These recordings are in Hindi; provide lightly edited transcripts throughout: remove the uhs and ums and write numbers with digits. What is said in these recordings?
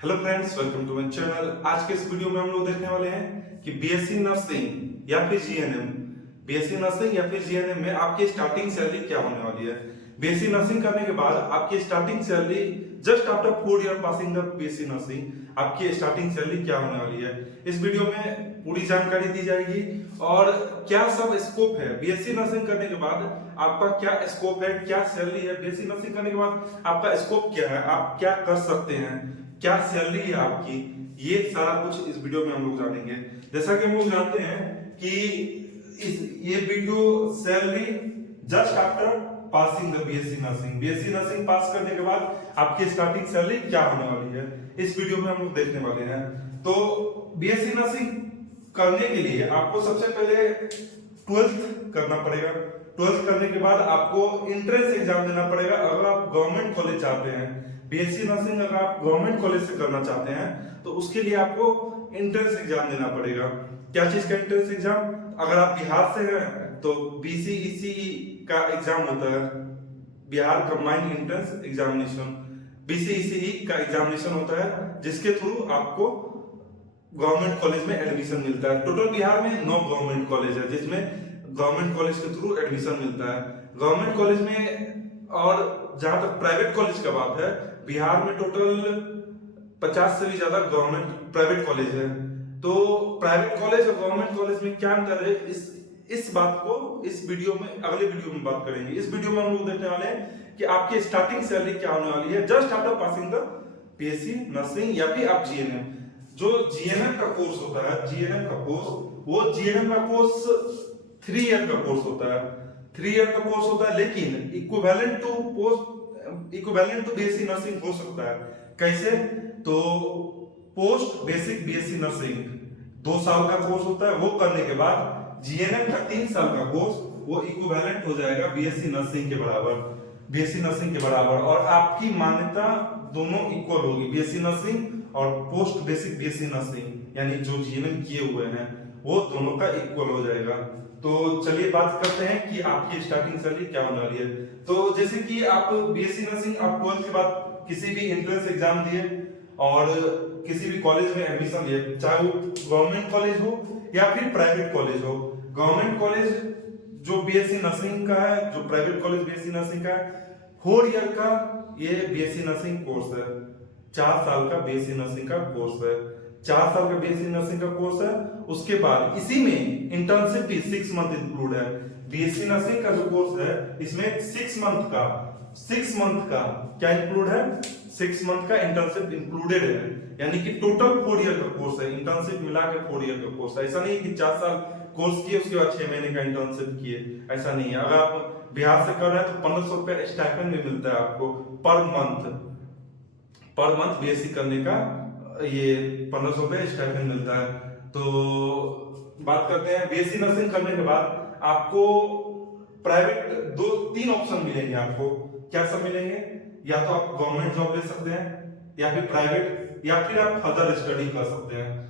Hello friends, welcome to my channel. आज के इस वीडियो में हम लोग देखने वाले हैं कि बीएससी नर्सिंग या फिर जीएनएम, बीएससी नर्सिंग या फिर जीएनएम में आपकी स्टार्टिंग सैलरी क्या होने वाली है। बीएससी नर्सिंग करने के बाद आपकी starting salary just after 4 year passing the BSc nursing आपकी स्टार्टिंग सैलरी क्या होने वाली है। इस वीडियो में पूरी जानकारी दी जाएगी और क्या सब स्कोप है बीएससी नर्सिंग करने के बाद, आपका क्या स्कोप है, क्या सैलरी है। बीएससी नर्सिंग करने के बाद आपका स्कोप क्या है, आप क्या कर सकते हैं, क्या सैलरी है आपकी, ये सारा कुछ इस वीडियो में हम लोग जानेंगे। जैसा कि हम लोग जानते हैं कि ये video salary just after passing the BSc nursing pass करने के बाद आपकी स्टार्टिंग सैलरी क्या होने वाली है, इस वीडियो में हम लोग देखने वाले हैं। तो बीएससी नर्सिंग करने के लिए आपको सबसे पहले 12th करना पड़ेगा। 12th करने के बाद आपको एंट्रेंस एग्जाम देना पड़ेगा। अगर आप गवर्नमेंट कॉलेज चाहते हैं, बीएससी नर्सिंग अगर आप गवर्नमेंट कॉलेज से करना चाहते हैं तो उसके लिए आपको एंट्रेंस एग्जाम देना पड़ेगा। क्या चीज का एंट्रेंस एग्जाम? अगर आप बिहार से हैं तो बीसीईसी का एग्जाम होता है, Bihar combined entrance examination, BCEC का एग्जामिनेशन होता है, जिसके थ्रू आपको गवर्नमेंट कॉलेज में एडमिशन मिलता है। टोटल बिहार में 9 गवर्नमेंट कॉलेज है जिसमें गवर्नमेंट कॉलेज के थ्रू एडमिशन मिलता है। गवर्नमेंट कॉलेज में, और जहां तक प्राइवेट कॉलेज का बात है, बिहार में टोटल 50 से भी ज्यादा गवर्नमेंट प्राइवेट कॉलेज है। तो प्राइवेट कॉलेज और गवर्नमेंट कॉलेज में क्या अंतर है, इस बात को इस वीडियो में, अगले वीडियो में बात करेंगे। इस वीडियो में हम लोग देखने वाले हैं कि आपकी स्टार्टिंग सैलरी क्या होने वाली है just after passing the BSc nursing या फिर आप जीएनएम। जो जीएनएम का कोर्स होता है, जीएनएम का कोर्स, वो जीएनएम का कोर्स 3 ईयर का कोर्स होता है, 3 ईयर का कोर्स होता है, लेकिन इक्विवेलेंट टू बीएससी नर्सिंग हो सकता है। कैसे? तो पोस्ट बेसिक बीएससी नर्सिंग 2 साल का कोर्स होता है, वो करने के बाद जीएनएम का 3 साल का कोर्स वो इक्विवेलेंट हो जाएगा बीएससी नर्सिंग के बराबर, बीएससी नर्सिंग के बराबर, और आपकी मान्यता दोनों इक्वल होगी, बीएससी नर्सिंग और पोस्ट बेसिक बीएससी नर्सिंग, यानी जो जीएनएम किए हुए हैं वो दोनों का इक्वल हो जाएगा। तो चलिए बात करते हैं कि आपकी स्टार्टिंग सैलरी क्या होने वाली है। तो जैसे कि आप बीएससी नर्सिंग आप 12th के बाद किसी भी एंट्रेंस एग्जाम दिए और किसी भी कॉलेज में एडमिशन लिए, चाहे वो गवर्नमेंट कॉलेज हो या फिर प्राइवेट कॉलेज हो। गवर्नमेंट कॉलेज जो बीएससी नर्सिंग का है, जो प्राइवेट कॉलेज बीएससी नर्सिंग का है, 4 ईयर का ये बीएससी नर्सिंग कोर्स है, 4 साल का बीएससी नर्सिंग का कोर्स है, 4 साल का बीएससी नर्सिंग का कोर्स है। उसके बाद इसी में इंटर्नशिप भी 6 मंथ इंक्लूड है। बीएससी नर्सिंग का जो कोर्स है इसमें 6 मंथ का क्या इंक्लूड है, 6 मंथ का इंटर्नशिप इंक्लूडेड है, यानी कि टोटल 4 ईयर का कोर्स है, इंटर्नशिप मिला के 4 ईयर का कोर्स है। ऐसा नहीं कि 4 साल कोर्स किए उसके बाद 6 महीने का इंटर्नशिप किए, ऐसा नहीं है। अगर आप बिहार से कर रहे हैं तो 1500 रुपए स्टाइपेंड भी मिलता है आपको पर मंथ बीएससी करने का, ये 1500 रुपए स्टाइपेंड मिलता है। तो बात करते हैं बीएससी नर्सिंग करने के बाद आपको प्राइवेट 2-3 ऑप्शन मिलेंगे। आपको क्या सब मिलेंगे? या तो आप गवर्नमेंट जॉब ले सकते हैं, या फिर प्राइवेट, या फिर आप फर्दर स्टडी कर सकते हैं।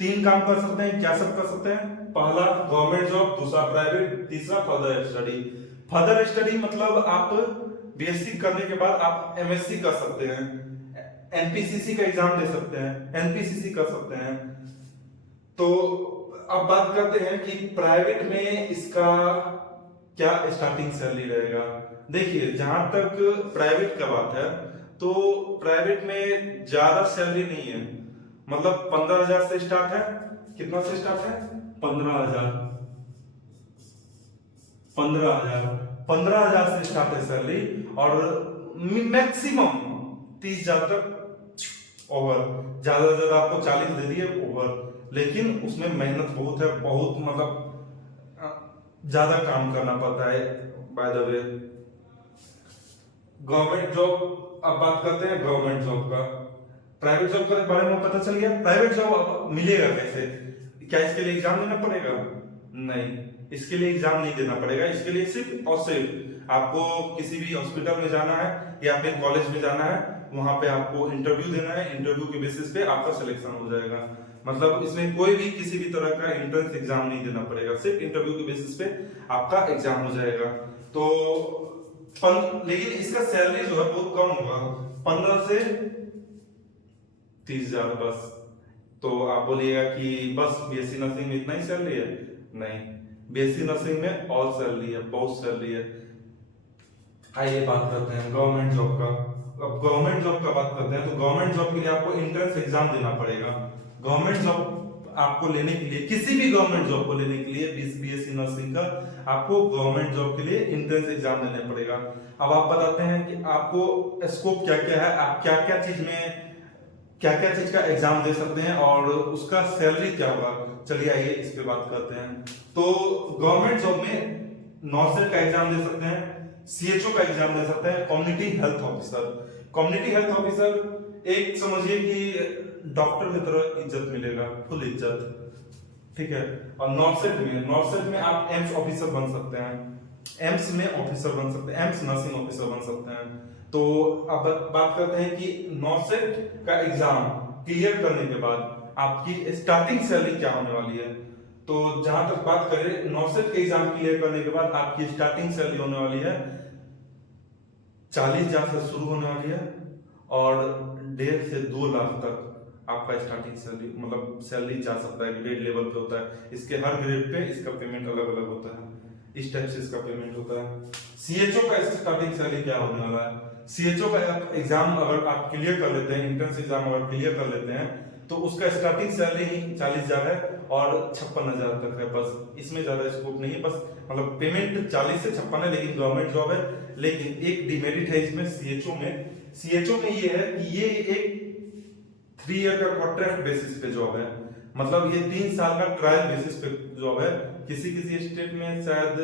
3 काम कर सकते हैं। क्या सब कर सकते हैं? पहला गवर्नमेंट जॉब, दूसरा प्राइवेट, तीसरा फर्दर स्टडी। फर्दर स्टडी मतलब आप बीएससी करने के बाद आप एमएससी कर सकते हैं, एनपीसीसी का एग्जाम दे सकते हैं, एनपीसीसी कर सकते हैं। तो अब बात करते हैं कि प्राइवेट में इसका क्या स्टार्टिंग सैलरी रहेगा। देखिए, जहां तक प्राइवेट का बात है तो प्राइवेट में ज्यादा सैलरी नहीं है, मतलब 15,000 से स्टार्ट है। कितना से स्टार्ट है? 15,000 से स्टार्ट है सैलरी, और मैक्सिमम 30,000 तक ओवर, ज्यादा से ज्यादा आपको 40 दे दिए ओवर, लेकिन उसमें मेहनत बहुत है, बहुत मतलब ज्यादा काम करना पड़ता है। By the way, government job, अब बात करते हैं गवर्नमेंट जॉब का। प्राइवेट जॉब के बारे में पता चल गया। प्राइवेट जॉब अब मिलेगा कैसे? क्या इसके लिए एग्जाम देना पड़ेगा? नहीं, इसके लिए एग्जाम नहीं देना पड़ेगा। इसके लिए सिर्फ और सिर्फ आपको किसी भी हॉस्पिटल में जाना है या फिर कॉलेज में जाना है, वहां पे आपको इंटरव्यू देना है, इंटरव्यू के बेसिस पे आपका सिलेक्शन हो जाएगा। मतलब इसमें कोई भी किसी भी तरह का एंट्रेंस एग्जाम नहीं देना पड़ेगा, सिर्फ इंटरव्यू के बेसिस पे आपका एग्जाम हो जाएगा। तो लेकिन इसका सैलरी जो है बहुत कम होगा, 15 से 30,000 बस। तो आप बोलिएगा कि बस बीएससी नर्सिंग में इतना ही सैलरी है? नहीं, बीएससी नर्सिंग में और सैलरी है, बहुत सैलरी है। आइए बात करते हैं गवर्नमेंट जॉब का। अब गवर्नमेंट जॉब का बात करते हैं तो गवर्नमेंट जॉब के लिए आपको एंट्रेंस एग्जाम देना पड़ेगा। गवर्नमेंट जॉब आपको लेने के लिए, किसी भी गवर्नमेंट जॉब को लेने के लिए, बीएससी नर्सिंग का आपको गवर्नमेंट जॉब के लिए एंट्रेंस एग्जाम देना पड़ेगा। अब आप बताते हैं कि आपको स्कोप क्या क्या है, आप क्या क्या चीज में, क्या क्या चीज का एग्जाम दे सकते हैं और उसका सैलरी क्या होगा। चलिए आइए इस पे बात करते हैं। तो गवर्नमेंट जॉब में नॉर्सेट का एग्जाम दे सकते हैं, सीएचओ का एग्जाम दे सकते हैं, community health officer. Community health officer एक समझिए कि डॉक्टर की तरह इज्जत मिलेगा, फुल इज्जत, ठीक है। और नॉर्सेट में आप एम्स ऑफिसर बन सकते हैं, एम्स में ऑफिसर बन सकते हैं, एम्स नर्सिंग ऑफिसर बन सकते हैं। तो अब बात करते हैं कि नॉर्सेट का एग्जाम क्लियर करने के बाद आपकी स्टार्टिंग सैलरी क्या होने वाली है। तो जहां तक बात करें, नॉर्सेट के एग्जाम क्लियर करने के बाद आपकी स्टार्टिंग सैलरी होने वाली है 40,000 से शुरू होने वाली है और 1.5 से 2 लाख तक आपका स्टार्टिंग सैलरी, मतलब सैलरी जा सकता है। ग्रेड लेवल पे होता है, इसके हर ग्रेड पे इसका पेमेंट अलग अलग होता है, इस टाइप से इसका पेमेंट होता है। सीएचओ का स्टार्टिंग सैलरी क्या होने वाला है। सीएचओ का एग्जाम अगर आप क्लियर कर लेते हैं, एंट्रेंस एग्जाम अगर क्लियर कर लेते हैं तो उसका स्टार्टिंग सैलरी ही 40,000 है और 56,000 तक है। बस इसमें ज्यादा स्कोप नहीं है, बस मतलब पेमेंट 40 से 56 है, लेकिन गवर्नमेंट जॉब है। लेकिन एक डिमेरिट है इसमें सीएचओ में ये है कि ये एक 3 ईयर का कॉन्ट्रैक्ट बेसिस पे जॉब है, मतलब ये 3 साल का ट्रायल बेसिस पे जॉब है। किसी किसी स्टेट में शायद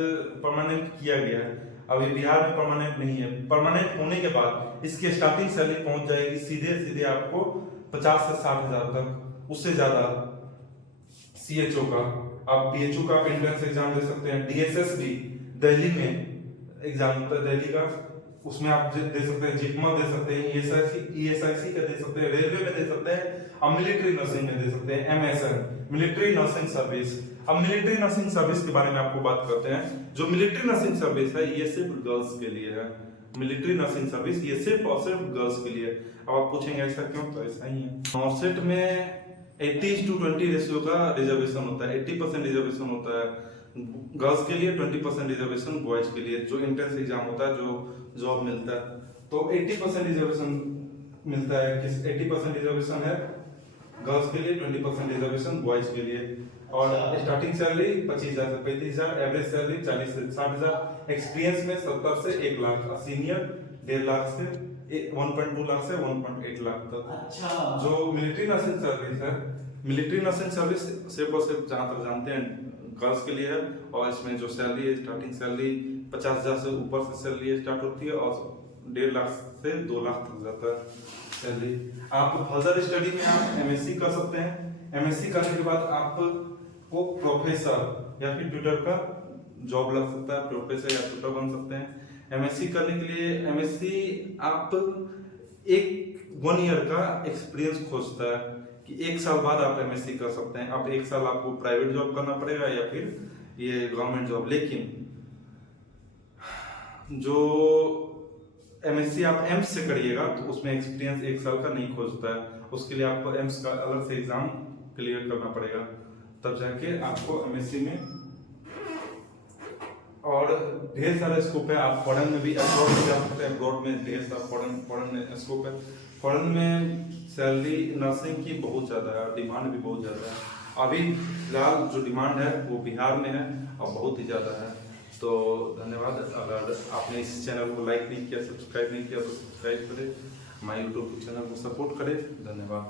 परमानेंट किया गया है, अभी बिहार में परमानेंट नहीं है। परमानेंट होने के बाद इसकी स्टार्टिंग सैलरी पहुंच जाएगी सीधे सीधे आपको 50 से 60,000 तक, उससे ज्यादा। सीएचओ का आप बीएचओ का एंट्रेंस एग्जाम दे सकते हैं, डीएसएस भी दिल्ली में एग्जाम होता है, दिल्ली का, उसमें आप दे सकते हैं, जिपमा दे सकते हैं, ईएसआईसी का दे सकते हैं, रेलवे में दे सकते हैं और मिलिट्री नर्सिंग में दे सकते हैं, एमएसएन मिलिट्री नर्सिंग सर्विस। अब मिलिट्री नर्सिंग सर्विस के बारे में आपको बात करते हैं। जो मिलिट्री नर्सिंग सर्विस है ये सिर्फ गर्ल्स के लिए है, मिलिट्री नर्सिंग सर्विस ये सिर्फ और सिर्फ गर्ल्स के लिए। अब आप पूछेंगे ऐसा क्यों, तो ऐसा ही है। नॉर्सेट में 80:20 रेशियो का रिजर्वेशन होता है, 80% रिजर्वेशन होता है गर्ल्स के लिए, 20% रिजर्वेशन बॉयज के लिए। जो एंट्रेंस एग्जाम होता है, जो जॉब मिलता है, तो 80% रिजर्वेशन मिलता है। किस 80% रिजर्वेशन है गर्ल्स के लिए, 20% रिजर्वेशन बॉयज के लिए। और स्टार्टिंग सैलरी 25,000 से 35,000, एवरेज सैलरी 40 से 60,000, एक्सपीरियंस में 70 से 1 लाख, सीनियर 1.5 लाख से 1.2 लाख से 1.8 लाख तक। अच्छा। जो मिलिट्री नर्सिंग सर्विस है, मिलिट्री नर्सिंग सर्विस सिर्फ और सिर्फ जहां तक जानते हैं गर्ल्स के लिए है। और इसमें जो सैलरी है, स्टार्टिंग सैलरी 50,000 से ऊपर से सैलरी स्टार्ट होती है और 1.5 लाख से 2 लाख तक जाता है सैलरी। आप फर्दर स्टडी में आप एमएससी कर सकते हैं। एमएससी करने के बाद आपको प्रोफेसर या फिर ट्यूटर का जॉब लग सकता है, प्रोफेसर या ट्यूटर बन सकते हैं। एमएससी करने के लिए, एमएससी आप एक 1 ईयर का एक्सपीरियंस खोजता है कि 1 साल बाद आप एमएससी कर सकते हैं। अब 1 साल आपको प्राइवेट जॉब करना पड़ेगा या फिर ये गवर्नमेंट जॉब। लेकिन जो एमएससी आप एम्स से करिएगा तो उसमें एक्सपीरियंस 1 साल का नहीं खोजता है, उसके लिए आपको एम्स का अलग से एग्जाम क्लियर करना पड़ेगा, तब जाके आपको एमएससी में। और ढेर सारा स्कोप है, आप फॉरेन में भी, अब्रॉड में जा सकते हैं। अब्रॉड में ढेर सारा फॉरेन में स्कोप है। फॉरेन में सैलरी नर्सिंग की बहुत ज्यादा है, डिमांड भी बहुत ज्यादा है। अभी फिलहाल जो डिमांड है वो बिहार में है और बहुत ही ज्यादा है। तो धन्यवाद। अगर आपने इस चैनल को लाइक नहीं किया, सब्सक्राइब नहीं किया तो सब्सक्राइब करें, हमारे यूट्यूब चैनल को सपोर्ट करें। धन्यवाद।